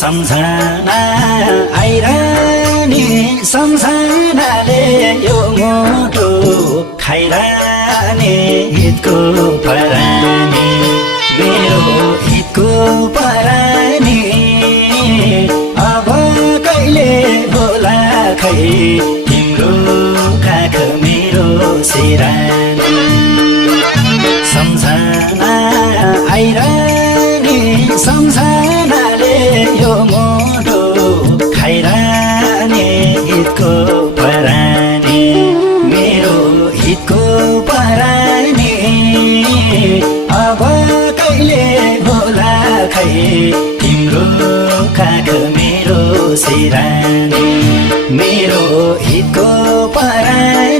सम्झना आइरहने सम्झनाले यो मुटु खाइरहने हितको परानी मेरो हितको परानी अब कहिले होला खै तिम्रो काख मेरो सिरानी सम्झना आइरहने सम्झनाले यो मुटु खाइरहने हितको परानी मेरो हितको परानी अब कहिले होला खै तिम्रो काख मेरो सिरानी मेरो हितको परानी